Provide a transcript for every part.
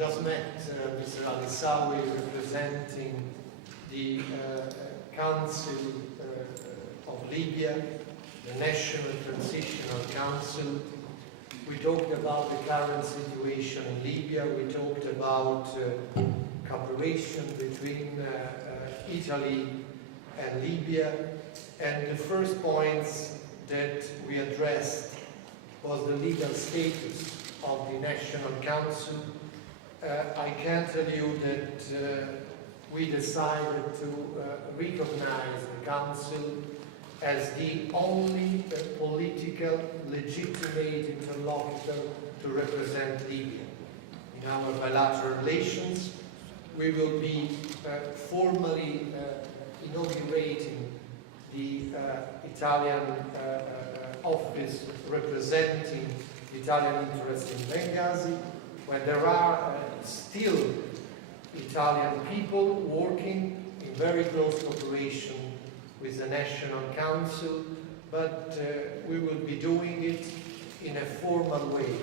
just met Mr. Issawi representing the Council of Libya, the National Transitional Council. We talked about the current situation in Libya. We talked about cooperation between Italy and Libya. And the first points that we addressed was the legal status of the National Council. I can tell you that we decided to recognize the Council as the only political legitimate interlocutor to represent Libya. In our bilateral relations, we will be formally inaugurating the Italian office representing the Italian interests in Benghazi, where there are still Italian people working in very close cooperation with the National Council, but we will be doing it in a formal way.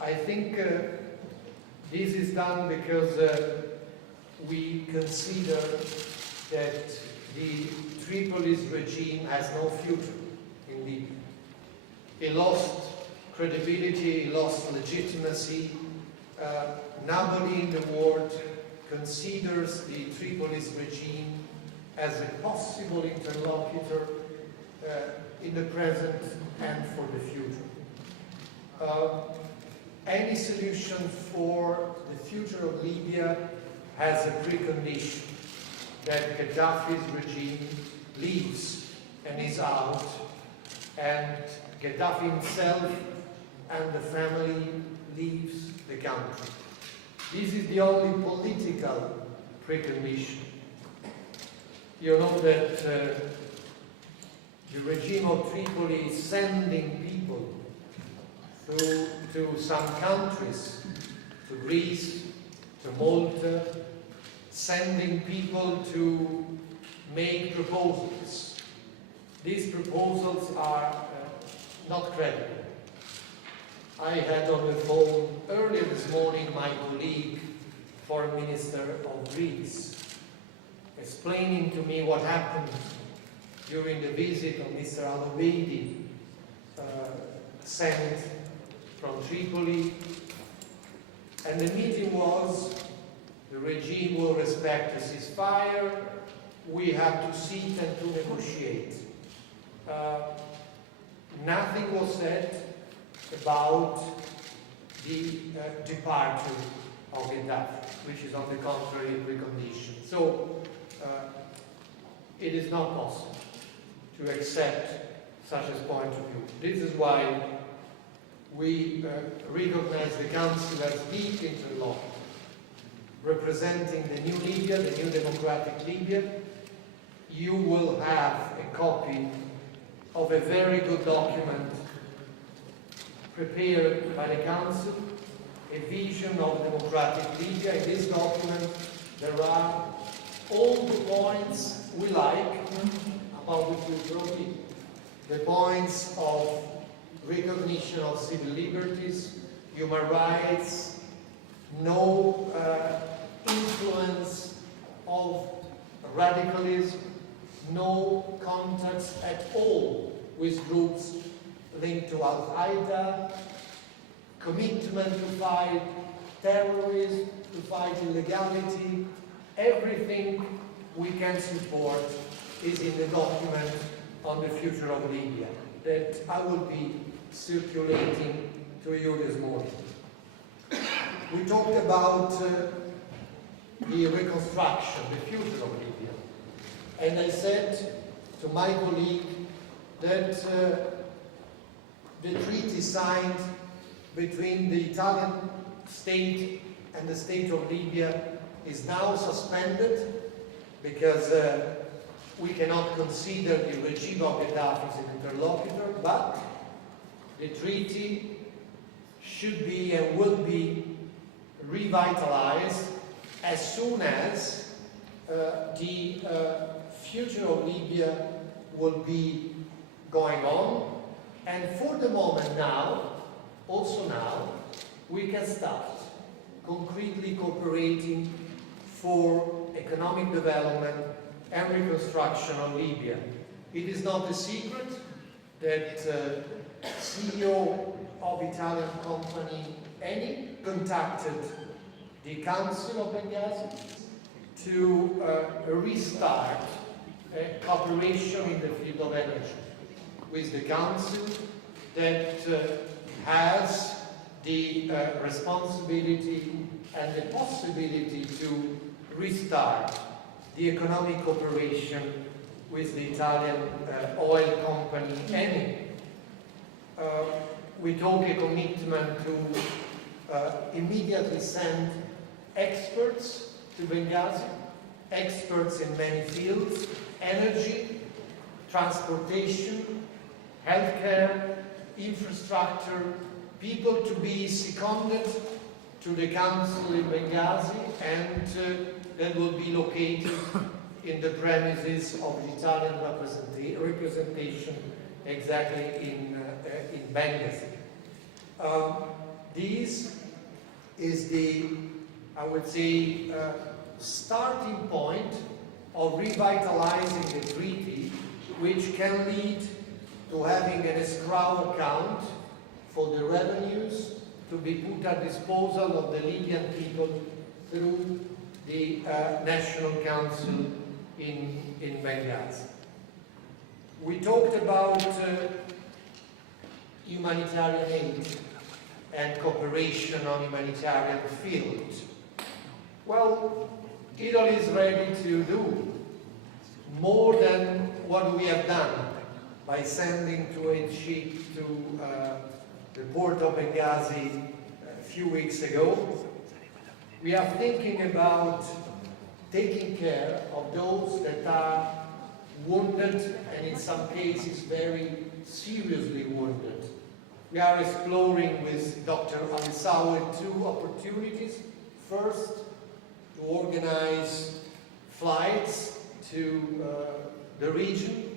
I think this is done because we consider that the Tripolis regime has no future in Libya. It lost credibility, it lost legitimacy. Nobody in the world considers the Tripolis regime as a possible interlocutor in the present and for the future. Any solution for the future of Libya has a precondition, that Gaddafi's regime leaves and is out, and Gaddafi himself and the family leaves the country. This is the only political precondition. You know that the regime of Tripoli is sending people to some countries, to Greece, to Malta, sending people to make proposals. These proposals are not credible. I had on the phone earlier this morning my colleague, Foreign Minister of Greece, explaining to me what happened during the visit of Mr. Al-Obeidi, sent from Tripoli. And the meeting was, the regime will respect the ceasefire, we have to sit and to negotiate. Nothing was said about the departure of Gaddafi, which is on the contrary precondition. So it is not possible to accept such a point of view. This is why we recognize the Council as the interlocutor, representing the new Libya, the new democratic Libya. You will have a copy of a very good document prepared by the Council, a vision of democratic Libya. In this document, there are all the points we like about the future of Libya. The points of recognition of civil liberties, human rights, no influence of radicalism, no contacts at all with groups linked to Al-Qaeda, commitment to fight terrorism, to fight illegality. Everything we can support is in the document on the future of Libya that I will be circulating to you this morning. We talked about the reconstruction, the future of Libya. And I said to my colleague that the treaty signed between the Italian state and the state of Libya is now suspended because we cannot consider the regime of Gaddafi as an interlocutor, but the treaty should be and will be revitalized as soon as the future of Libya will be going on. And for the moment now, also now, we can start concretely cooperating for economic development and reconstruction of Libya. It is not a secret that CEO of Italian company Eni contacted the Council of Benghazi to restart cooperation in the field of energy with the Council that has the responsibility and the possibility to restart the economic cooperation with the Italian oil company Eni. We took a commitment to immediately send experts to Benghazi, experts in many fields: energy, transportation, healthcare, infrastructure, people to be seconded to the council in Benghazi and that will be located in the premises of the Italian representation exactly in Benghazi. This is the, I would say, starting point of revitalizing the treaty, which can lead to having an escrow account for the revenues to be put at disposal of the Libyan people through the National Council in Benghazi. We talked about humanitarian aid and cooperation on humanitarian field. Well, Italy is ready to do more than what we have done by sending 2 ships to the port of Benghazi a few weeks ago. We are thinking about taking care of those that are wounded and in some cases very seriously wounded. We are exploring with Dr. Issawi 2 opportunities. First, to organize flights to the region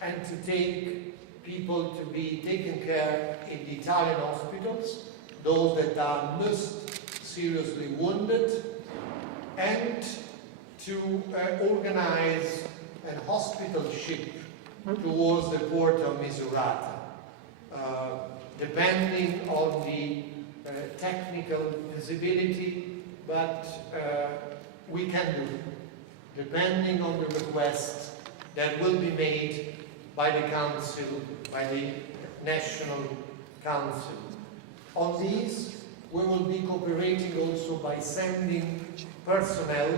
and to take people to be taken care in the Italian hospitals, those that are most seriously wounded, and to organize a hospital ship towards the port of Misurata. Depending on the technical feasibility, but we can do, depending on the requests that will be made by the Council, by the National Council. On these, we will be cooperating also by sending personnel,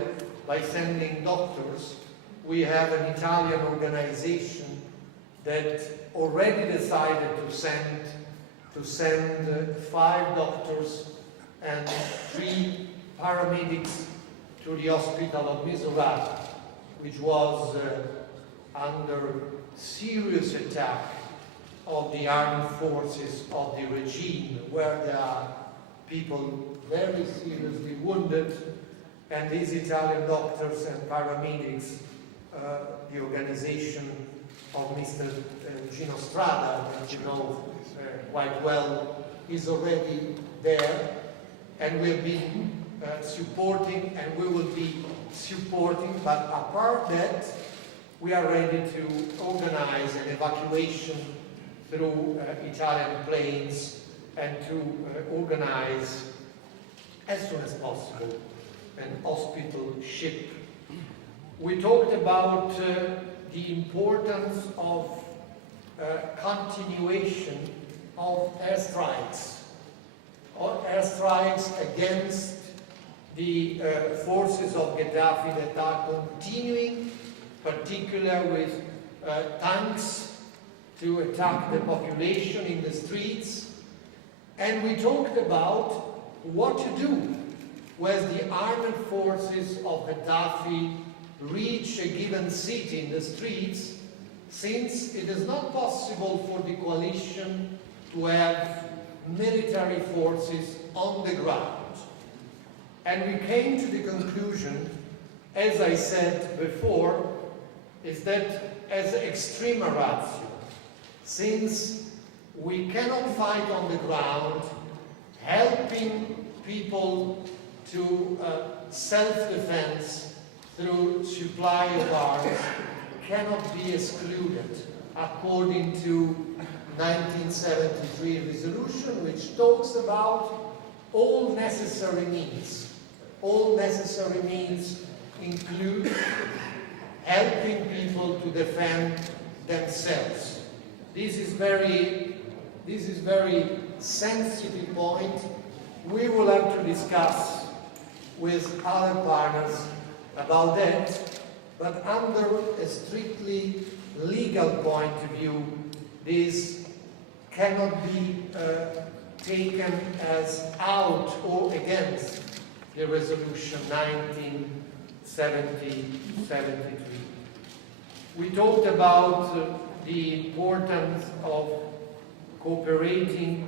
by sending doctors. We have an Italian organization that already decided to send 5 doctors and 3 paramedics to the hospital of Misurata, which was under serious attack of the armed forces of the regime, where there are people very seriously wounded, and these Italian doctors and paramedics, the organization of Mr. Gino Strada, that you know quite well, is already there, and we've been supporting, and we will be supporting, but apart that, we are ready to organize an evacuation through Italian planes and to organize, as soon as possible, an hospital ship. We talked about the importance of continuation of airstrikes, against the forces of Gaddafi that are continuing, particularly with tanks to attack the population in the streets. And we talked about what to do when the armed forces of Gaddafi reach a given city in the streets, since it is not possible for the coalition to have military forces on the ground. And we came to the conclusion, as I said before, is that as extrema ratio, since we cannot fight on the ground, helping people to self-defense through supply of arms cannot be excluded according to 1973 resolution, which talks about all necessary means. All necessary means include helping people to defend themselves. This is very sensitive point. We will have to discuss with other partners about that, but under a strictly legal point of view, this cannot be taken as out or against the resolution 1973. We talked about the importance of cooperating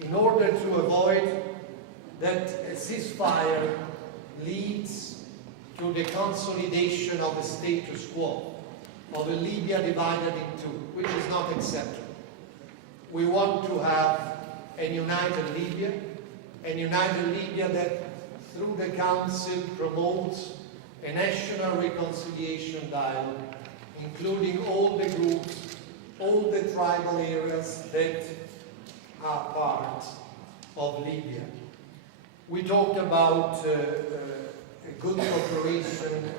in order to avoid that a ceasefire leads to the consolidation of the status quo, of a Libya divided in two, which is not acceptable. We want to have a united Libya that through the Council promotes a national reconciliation dialogue, including all the groups, all the tribal areas that are part of Libya. We talked about a good cooperation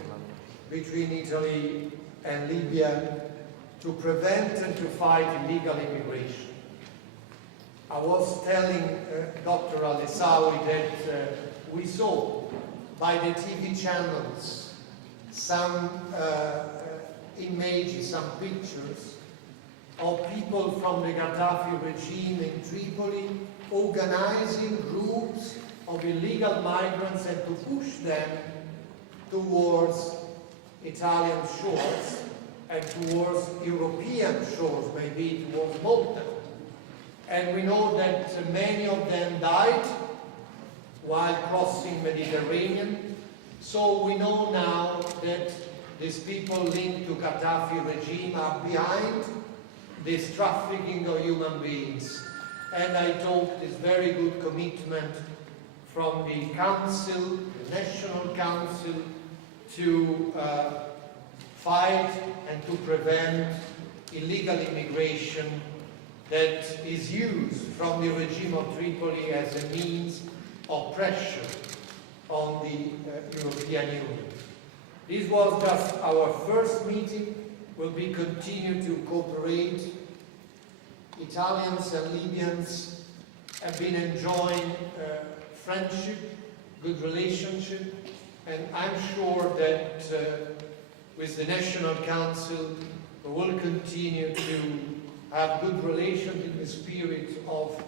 between Italy and Libya to prevent and to fight illegal immigration. I was telling Dr. Issawi that we saw by the TV channels some images, some pictures of people from the Gaddafi regime in Tripoli organizing groups of illegal migrants and to push them towards Italian shores and towards European shores, maybe towards Malta. And we know that many of them died while crossing Mediterranean. So we know now that these people linked to Gaddafi regime are behind this trafficking of human beings. And I thought this very good commitment from the Council, the National Council, to fight and to prevent illegal immigration that is used from the regime of Tripoli as a means of pressure on the European Union. This was just our first meeting. Will be continue to cooperate. Italians and Libyans have been enjoying friendship, good relationship, and I'm sure that with the National Council we will continue to have good relations in the spirit of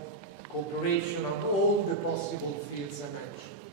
cooperation on all the possible fields I mentioned.